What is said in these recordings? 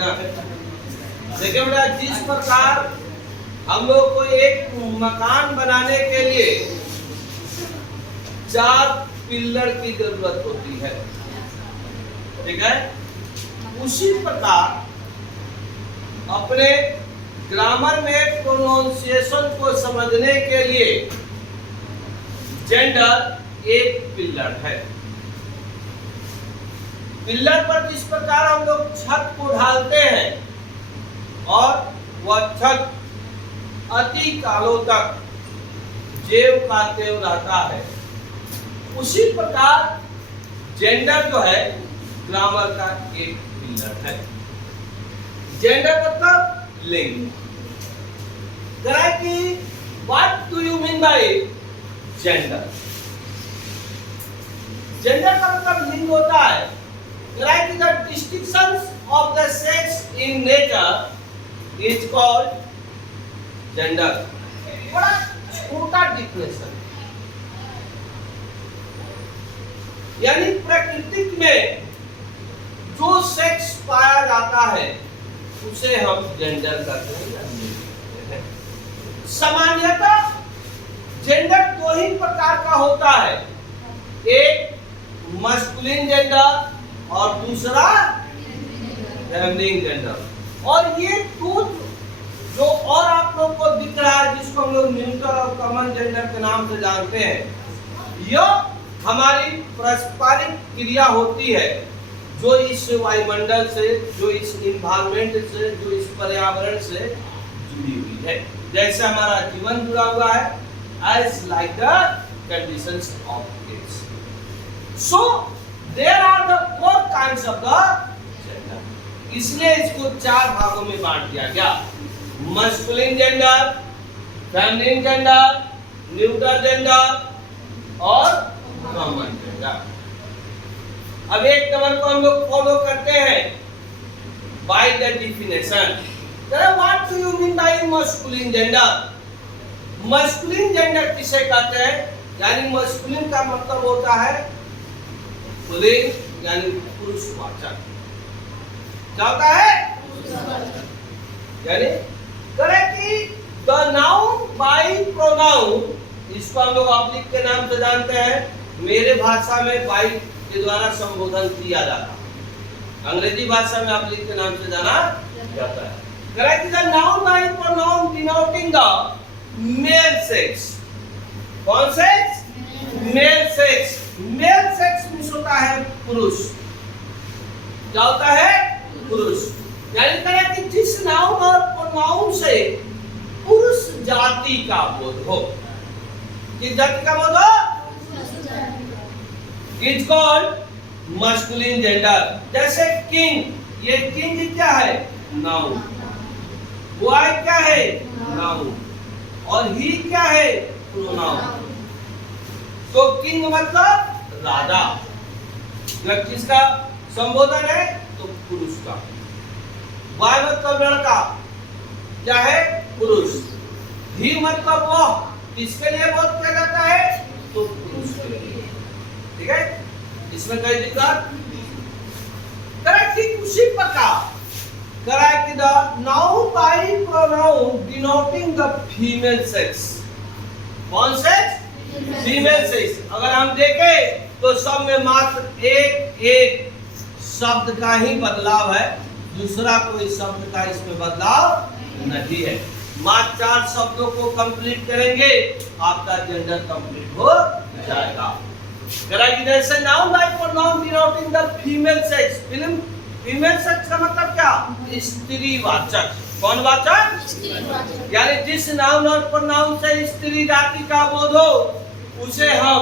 ना। देखिए बेटा, जिस प्रकार हम लोग को एक मकान बनाने के लिए 4 पिलर की जरूरत होती है, ठीक है, उसी प्रकार अपने ग्रामर में प्रोनाउंसिएशन को समझने के लिए जेंडर एक पिलर है। पिलर पर जिस प्रकार हम लोग छत को ढालते हैं और वह छत अति कालों तक जेव का तेव रहता है, उसी प्रकार जेंडर जो है ग्रामर का एक पिलर है। जेंडर मतलब लिंग। कि what do you mean bye gender? Gender का मतलब लिंग होता है। कि the distinctions of the sex in nature is called gender. बड़ा छोटा डिफिनेशन, यानी प्रकृति में जो सेक्स पाया जाता है उसे हम जेंडर कहते हैं। सामान्यतः जेंडर 2 ही प्रकार का होता है, एक मस्कुलिन जेंडर और दूसरा फेमिनिन जेंडर। और ये 2 जो और आप लोग को दिख रहा है, जिसको हम लोग न्यूट्रल और कॉमन जेंडर के नाम से जानते हैं, यह हमारी पारस्परिक क्रिया होती है जो इस वायुमंडल से, जो इस इन्वायरमेंट से, जो इस पर्यावरण से जुड़ी हुई है। जैसे हमारा जीवन जुड़ा हुआ है, as like the conditions of it. So there are the 4 kinds of the gender. इसलिए इसको 4 भागों में बांट दिया गया: masculine gender, feminine gender, neutral gender और कॉमन जेंडर। अब एक नंबर को हम लोग फॉलो करते हैं by the definition. What do you mean bye masculine gender? Masculine gender किसे कहते हैं? यानी मस्कुलिन का मतलब होता है पुल्लिंग, यानी पुरुषवाचक। क्या होता है? यानी कि द नाउन बाय प्रोनाउन, इसको हम लोग ऑब्लिक के नाम से जानते हैं। मेरे भाषा में बाय के द्वारा संबोधन किया जाता है, अंग्रेजी भाषा में ऑब्लिक के नाम से जाना जाता है। The noun by pronoun denoting the male sex. कौन sex? Male sex. Male sex means होता है पुरुष। क्या होता है? पुरुष। यानी कि जिस नाउन और प्रोनाउन से पुरुष जाति का बोध हो। किस जाति का बोध हो? It's called masculine gender. जैसे किंग, ये किंग क्या है? नाउन। बॉय क्या है? नाउन। और ही क्या है? प्रोनाउन। तो किंग मतलब राजा, जब किसका संबोधन है तो पुरुष का। बॉय मतलब लड़का, क्या है? पुरुष। ही मतलब वह, किसके लिए बोध किया जाता है? तो पुरुष के लिए। ठीक है, इसमें कोई दिक्कत? ठीक उसी प्रकार कि the noun by pronoun denoting the female sex. कौन सेक्स? Female sex. अगर हम देखें तो सब में मात्र एक शब्द का ही बदलाव है, दूसरा कोई शब्द का इसमें बदलाव नहीं है। मात्र 4 शब्दों को कंप्लीट करेंगे, आपका जेंडर कंप्लीट हो जाएगा। जैसे noun by pronoun denoting the female sex. Female sex का मतलब क्या? स्त्रीवाचक। कौन वाचक? यानी जिस नाउन और प्रोनाउन से स्त्री जाति का बोध हो उसे हम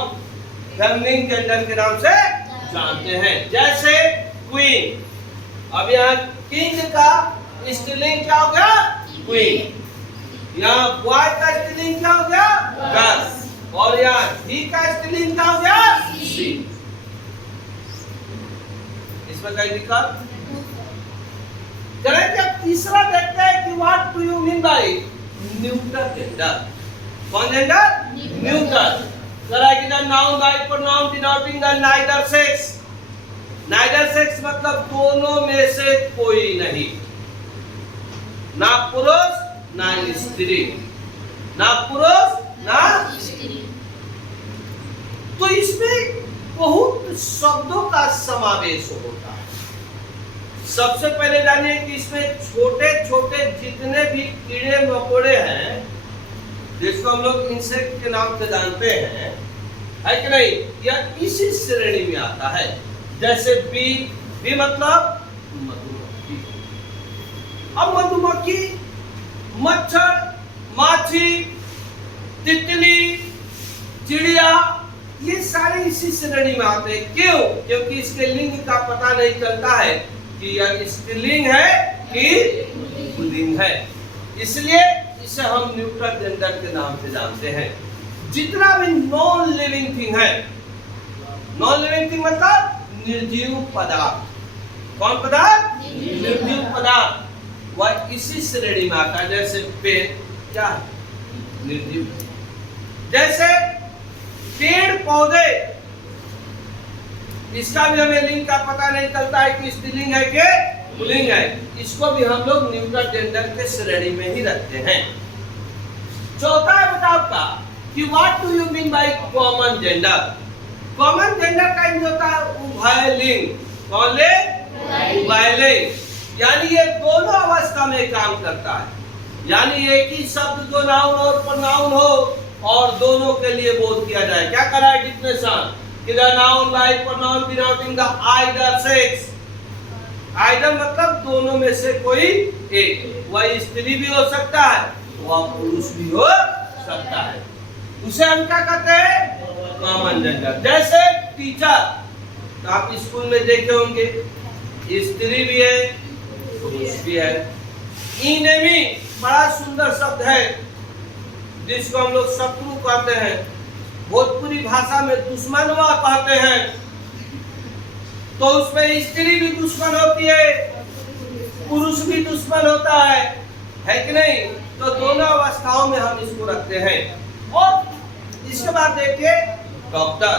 फेमिनिन जेंडर के नाम से जानते हैं। जैसे क्वीन। अब यहाँ किंग का स्त्रीलिंग क्या हो गया? क्वीन। यहाँ बॉय का स्त्रीलिंग क्या हो गया? गर्ल। और यहाँ ही का स्त्रीलिंग क्या हो गया? शी। इसमें कोई दिक्कत? जब तीसरा देखते हैं कि what do you mean by neutral gender. कौन gender? Neutral. Noun by pronoun denoting the neither sex. Neither sex मतलब दोनों में से कोई नहीं। ना पुरुष ना स्त्री, ना पुरुष ना स्त्री। तो इसमें बहुत शब्दों का समावेश होता है। सबसे पहले जानिए कि इसमें छोटे छोटे जितने भी कीड़े मकोड़े हैं, जिसको हम लोग इंसेक्ट के नाम से जानते हैं, है कि नहीं, यह इसी श्रेणी में आता है। जैसे बी मतलब मधुमक्खी। अब मधुमक्खी, मच्छर, माछी, तितली, चिड़िया, ये सारे इसी श्रेणी में आते हैं। क्यों? क्योंकि इसके लिंग का पता नहीं चलता है कि यह स्त्रीलिंग है कि पुल्लिंग है, इसलिए इसे हम न्यूट्रल जेंडर के नाम से जानते हैं। जितना भी नॉन लिविंग थिंग है, नॉन लिविंग थिंग मतलब निर्जीव पदार्थ। कौन पदार्थ? निर्जीव पदार्थ। वह इसी श्रेणी में आता है। जैसे पेड़ क्या है? निर्जीव। जैसे पेड़ पौधे, इसका भी हमें लिंग का पता नहीं चलता है कि स्त्रीलिंग है कि पुल्लिंग है, इसको भी हम लोग न्यूट्रल जेंडर के श्रेणी में ही रखते हैं। चौथा है बताओ का कि what do you mean by common gender? Common gender का यूज होता है उभयलिंग। कौन ले? उभयलिंग, यानी ये दोनों अवस्था में काम करता है। यानी एक ही शब्द जो नाउन और प्रोनाउन हो और दोनों के लिए बोध किया जाए। क्या करा है डिफिनेशन? कि the noun by pronoun denoting the either sex. Either मतलब दोनों में से कोई एक, वह स्त्री भी हो सकता है, वह पुरुष भी हो सकता है, उसे हम क्या कहते हैं? Common gender. जैसे टीचर, तो आप स्कूल में देखे होंगे, स्त्री भी है पुरुष भी है। इनेमी बड़ा सुंदर शब्द है जिसको हम लोग शत्रु कहते हैं, भोजपुरी भाषा में दुश्मनवा कहते हैं। तो उसमें स्त्री भी दुश्मन होती है, पुरुष भी दुश्मन होता है कि नहीं? तो दोनों अवस्थाओं में हम इसको रखते हैं। और इसके बाद देखिए डॉक्टर,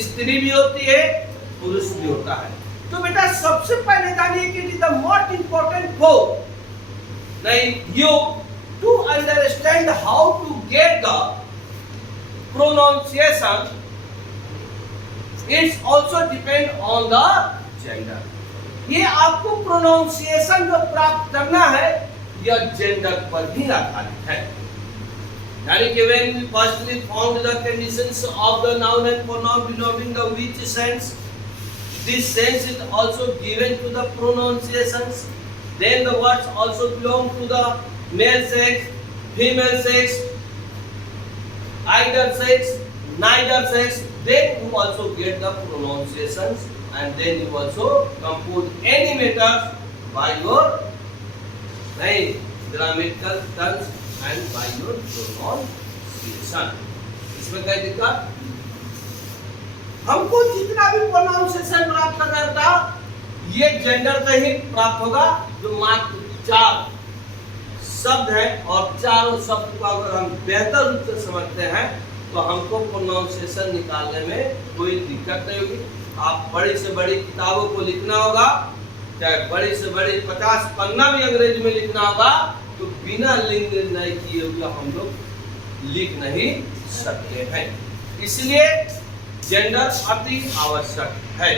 स्त्री भी होती है पुरुष भी होता है। तो बेटा सबसे पहले जानिए कि it is the most important for you to understand how to get the pronunciation. It's also depend on the gender. ये आपको प्रोनाउंसिएशन जो प्राप्त करना है यह जेंडर पर भी आधारित है। यानी कि when we firstly found the conditions of the noun and pronoun denoting the which sense, this sense is also given to the pronunciations. Then the words also belong to the male sex, female sex, either sex, neither sex. Then you also get the pronunciations, and then you also compose any matters by your grammatical terms and by your pronunciation. इसमें क्या दिक्कत? हमको जितना भी pronunciation प्राप्त करना था ये जेंडर से ही प्राप्त होगा। जो मात्र 4 शब्द है और चारों शब्द को अगर हम बेहतर रूप से समझते हैं तो हमको प्रोनाउंसिएशन निकालने में कोई दिक्कत नहीं होगी। आप बड़ी से बड़ी किताबों को लिखना होगा, चाहे बड़ी से बड़ी 50 पन्ना भी अंग्रेजी में लिखना होगा, तो बिना लिंग निर्णय किए हुए हम लोग लिख नहीं सकते हैं। इसलिए जेंडर अति आवश्यक है।